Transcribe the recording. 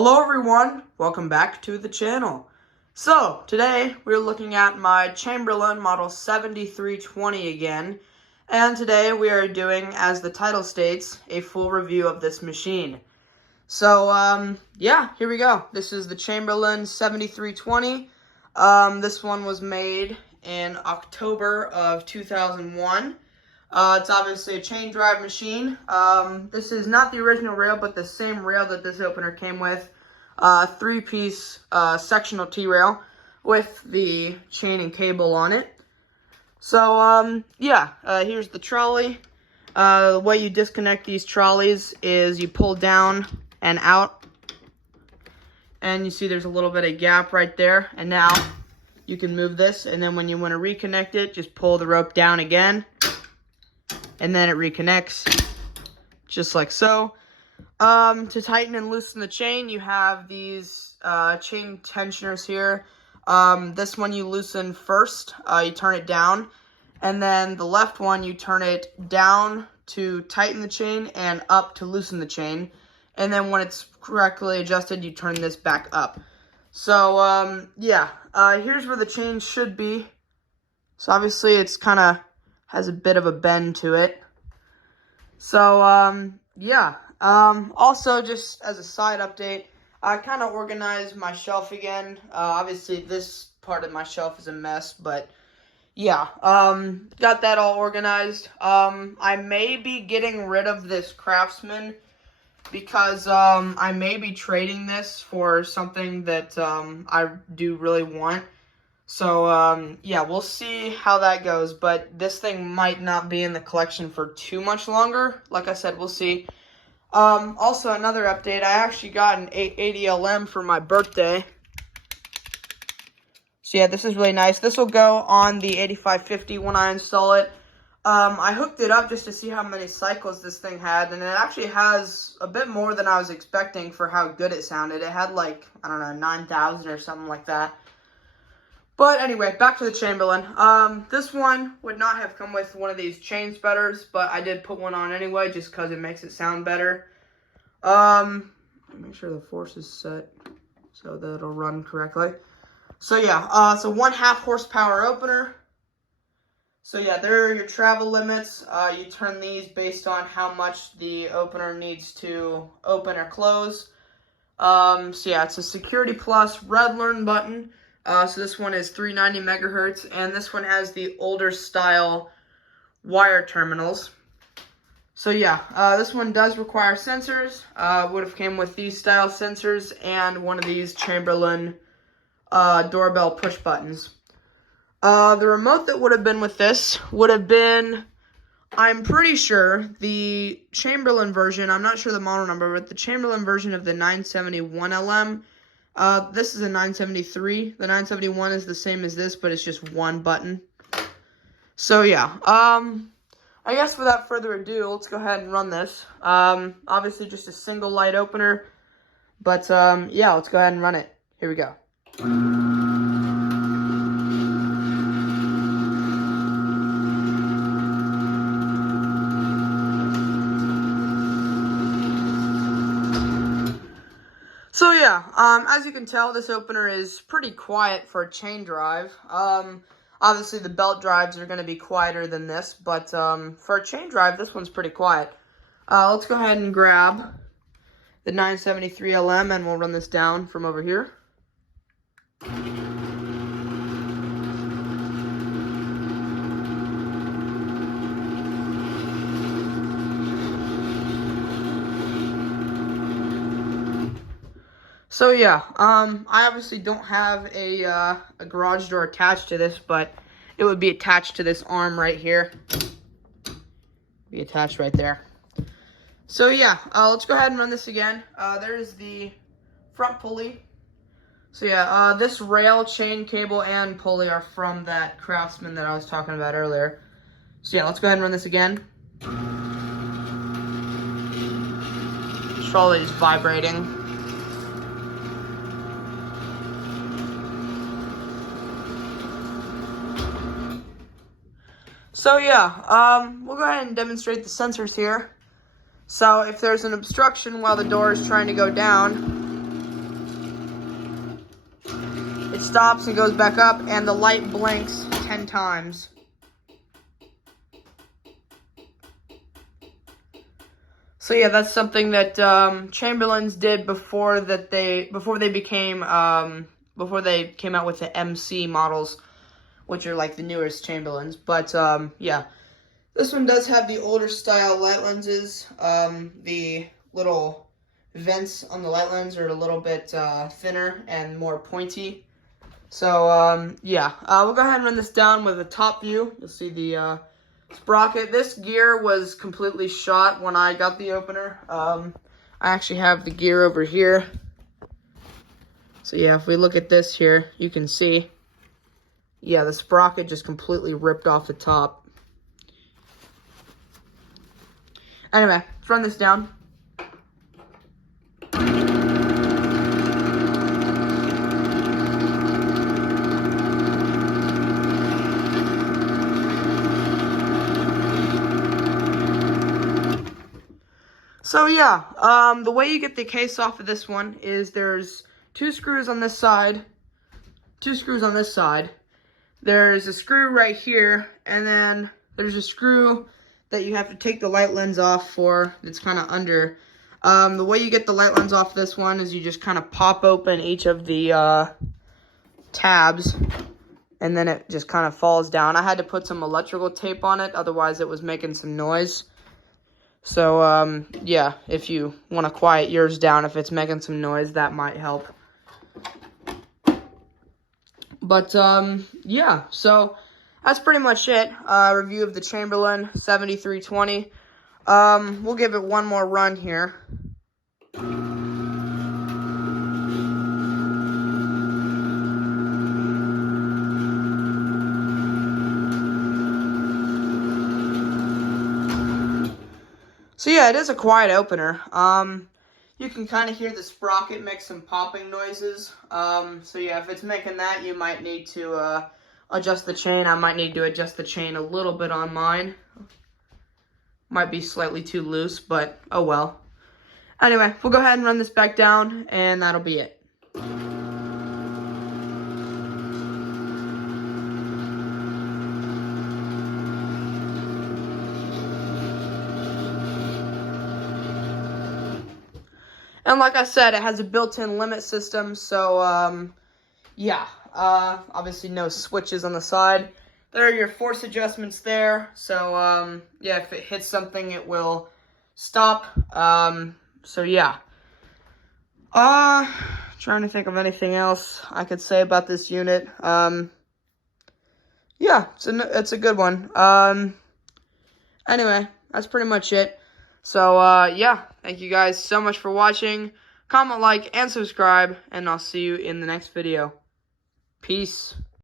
Hello everyone, welcome back to the channel. So, today we're looking at my Chamberlain model 7320 again, and today we are doing, as the title states, a full review of this machine. So, yeah, here we go. This is the Chamberlain 7320. This one was made in October of 2001. It's obviously a chain drive machine. This is not the original rail, but the same rail that this opener came with. Three-piece sectional T-rail with the chain and cable on it. So, yeah, here's the trolley. The way you disconnect these trolleys is you pull down and out. And you see there's a little bit of gap right there. And now you can move this. And then when you want to reconnect it, just pull the rope down again. And then it reconnects, just like so. To tighten and loosen the chain, you have these chain tensioners here. This one you loosen first, you turn it down. And then the left one, you turn it down to tighten the chain and up to loosen the chain. And then when it's correctly adjusted, you turn this back up. So, yeah, here's where the chain should be. So obviously it's kind of has a bit of a bend to it. So, yeah. Also, just as a side update, I kind of organized my shelf again. Obviously, this part of my shelf is a mess, but yeah. Got that all organized. I may be getting rid of this Craftsman because, I may be trading this for something that, I do really want. So, yeah, we'll see how that goes, but this thing might not be in the collection for too much longer. Like I said, we'll see. Also, another update, I actually got an 880LM for my birthday. So, yeah, this is really nice. This will go on the 8550 when I install it. I hooked it up just to see how many cycles this thing had, and it actually has a bit more than I was expecting for how good it sounded. It had, like, I don't know, 9,000 or something like that. But anyway, back to the Chamberlain. This one would not have come with one of these chain spreaders, but I did put one on anyway just because it makes it sound better. Make sure the force is set so that it'll run correctly. So yeah, so 1/2 horsepower opener. So yeah, there are your travel limits. You turn these based on how much the opener needs to open or close. So yeah, it's a Security Plus Red Learn button. So this one is 390 megahertz, and this one has the older style wire terminals. So yeah, this one does require sensors. Would have came with these style sensors and one of these Chamberlain doorbell push buttons. The remote that would have been with this would have been, I'm pretty sure, the Chamberlain version. I'm not sure the model number, but the Chamberlain version of the 971LM. This is a 973. The 971 is the same as this, but it's just one button. So yeah, I guess without further ado, let's go ahead and run this. Obviously just a single light opener, but yeah, let's go ahead and run it. Here we go. So yeah, as you can tell, this opener is pretty quiet for a chain drive. Obviously the belt drives are going to be quieter than this, but for a chain drive, this one's pretty quiet. Let's go ahead and grab the 973LM and we'll run this down from over here. So yeah, I obviously don't have a garage door attached to this, but it would be attached to this arm right here. Be attached right there. So yeah, let's go ahead and run this again. There's the front pulley. So yeah, this rail, chain, cable, and pulley are from that Craftsman that I was talking about earlier. So yeah, let's go ahead and run this again. Trolley is vibrating. So yeah, we'll go ahead and demonstrate the sensors here. So if there's an obstruction while the door is trying to go down, it stops and goes back up, and the light blinks 10 times. So yeah, that's something that Chamberlain's did before they came out with the MC models, which are like the newest Chamberlains. But yeah, this one does have the older style light lenses. The little vents on the light lens are a little bit thinner and more pointy. So yeah, we'll go ahead and run this down with a top view. You'll see the sprocket. This gear was completely shot when I got the opener. I actually have the gear over here. So yeah, if we look at this here, you can see, yeah, the sprocket just completely ripped off the top. Anyway, let's run this down. So yeah, the way you get the case off of this one is there's 2 screws on this side, 2 screws on this side. There's a screw right here, and then there's a screw that you have to take the light lens off for. It's kind of under. The way you get the light lens off this one is you just kind of pop open each of the tabs, and then it just kind of falls down. I had to put some electrical tape on it, otherwise it was making some noise. So, yeah, if you want to quiet yours down, if it's making some noise, that might help. But, yeah, so that's pretty much it. Review of the Chamberlain 7320. We'll give it one more run here. So yeah, it is a quiet opener. You can kind of hear the sprocket make some popping noises. So yeah, if it's making that, you might need to adjust the chain. I might need to adjust the chain a little bit on mine. Might be slightly too loose, but oh well. Anyway, we'll go ahead and run this back down, and that'll be it. And like I said, it has a built-in limit system, so, yeah, obviously no switches on the side. There are your force adjustments there, so, yeah, if it hits something, it will stop, so yeah. Trying to think of anything else I could say about this unit. Yeah, it's a good one. Anyway, that's pretty much it. So, yeah, thank you guys so much for watching. Comment, like, and subscribe, and I'll see you in the next video. Peace.